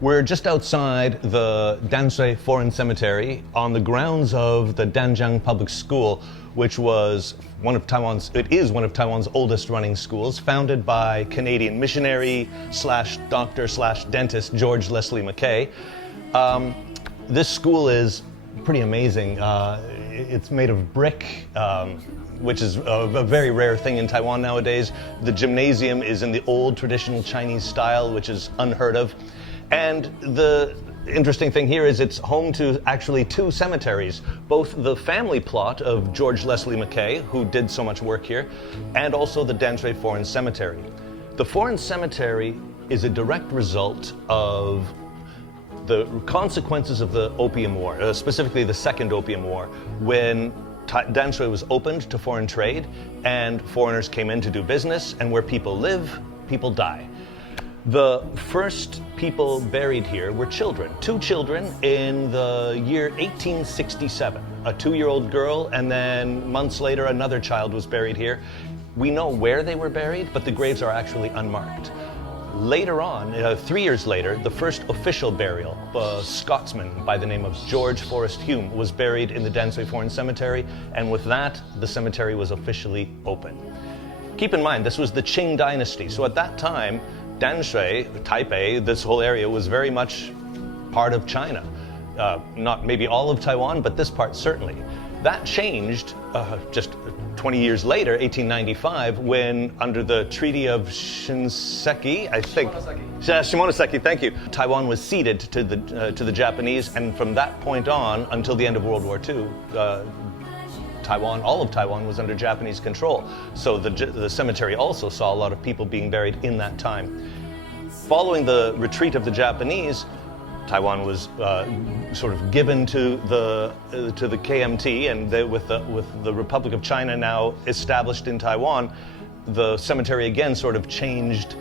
We're just outside the Tamsui Foreign Cemetery on the grounds of the Danjiang Public School, which was it is one of Taiwan's oldest running schools, founded by Canadian missionary / doctor / dentist George Leslie Mackay. This school is pretty amazing. It's made of brick, which is a very rare thing in Taiwan nowadays. The gymnasium is in the old traditional Chinese style, which is unheard of. And the interesting thing here is it's home to actually two cemeteries, both the family plot of George Leslie Mackay, who did so much work here, and also the Tamsui Foreign Cemetery. The Foreign Cemetery is a direct result of the consequences of the Opium War, specifically the Second Opium War, when Tamsui was opened to foreign trade and foreigners came in to do business, and where people live, people die. The first people buried here were children, two children in the year 1867. A 2-year-old girl, and then months later another child was buried here. We know where they were buried, but the graves are actually unmarked. Later on, 3 years later, the first official burial, a Scotsman by the name of George Forrest Hume, was buried in the Tamsui Foreign Cemetery, and with that, the cemetery was officially open. Keep in mind, this was the Qing dynasty, so at that time, Tamsui, Taipei, this whole area was very much part of China. Not maybe all of Taiwan, but this part certainly. That changed just 20 years later, 1895, when under the Treaty of Shinseki, I think. Shimonoseki, thank you. Taiwan was ceded to the Japanese, and from that point on, until the end of World War II, all of Taiwan was under Japanese control. So the cemetery also saw a lot of people being buried in that time. Following the retreat of the Japanese, Taiwan was sort of given to the KMT, and with the Republic of China now established in Taiwan, the cemetery again sort of changed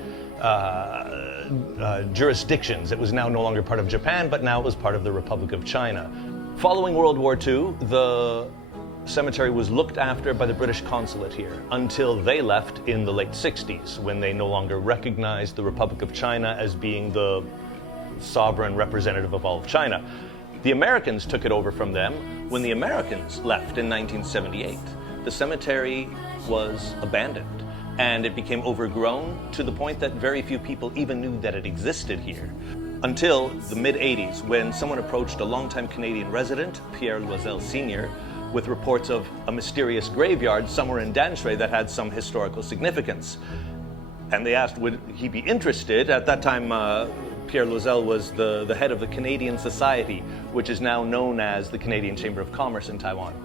jurisdictions. It was now no longer part of Japan, but now it was part of the Republic of China. Following World War II, the cemetery was looked after by the British consulate here until they left in the late 60s, when they no longer recognized the Republic of China as being the sovereign representative of all of China. The Americans took it over from them when the Americans left in 1978. The cemetery was abandoned, and it became overgrown to the point that very few people even knew that it existed here. Until the mid-80s, when someone approached a longtime Canadian resident, Pierre Loisel Sr., with reports of a mysterious graveyard somewhere in Tamsui that had some historical significance. And they asked, would he be interested? At that time, Pierre Loisel was the head of the Canadian Society, which is now known as the Canadian Chamber of Commerce in Taiwan.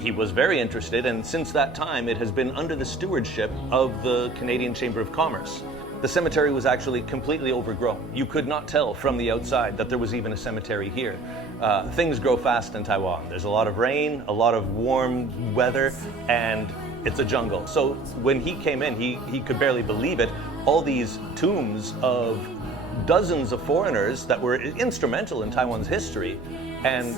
He was very interested, and since that time, it has been under the stewardship of the Canadian Chamber of Commerce. The cemetery was actually completely overgrown. You could not tell from the outside that there was even a cemetery here. Things grow fast in Taiwan. There's a lot of rain, a lot of warm weather, and it's a jungle. So when he came in, he could barely believe it. All these tombs of dozens of foreigners that were instrumental in Taiwan's history and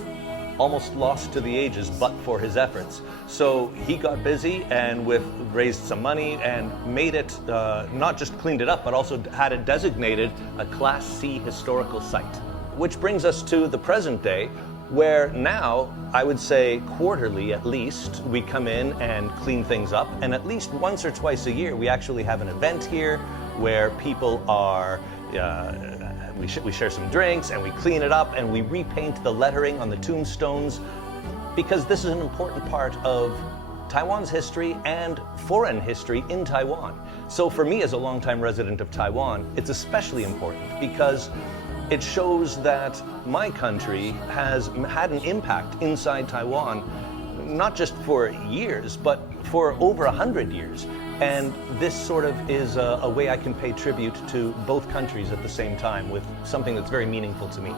almost lost to the ages but for his efforts. So he got busy and raised some money and made it, not just cleaned it up, but also had it designated a Class C historical site. Which brings us to the present day, where now, I would say quarterly at least, we come in and clean things up, and at least once or twice a year we actually have an event here where people are we share some drinks and we clean it up and we repaint the lettering on the tombstones, because this is an important part of Taiwan's history and foreign history in Taiwan. So for me as a longtime resident of Taiwan, it's especially important because it shows that my country has had an impact inside Taiwan, not just for years, but for over 100 years. And this sort of is a way I can pay tribute to both countries at the same time with something that's very meaningful to me.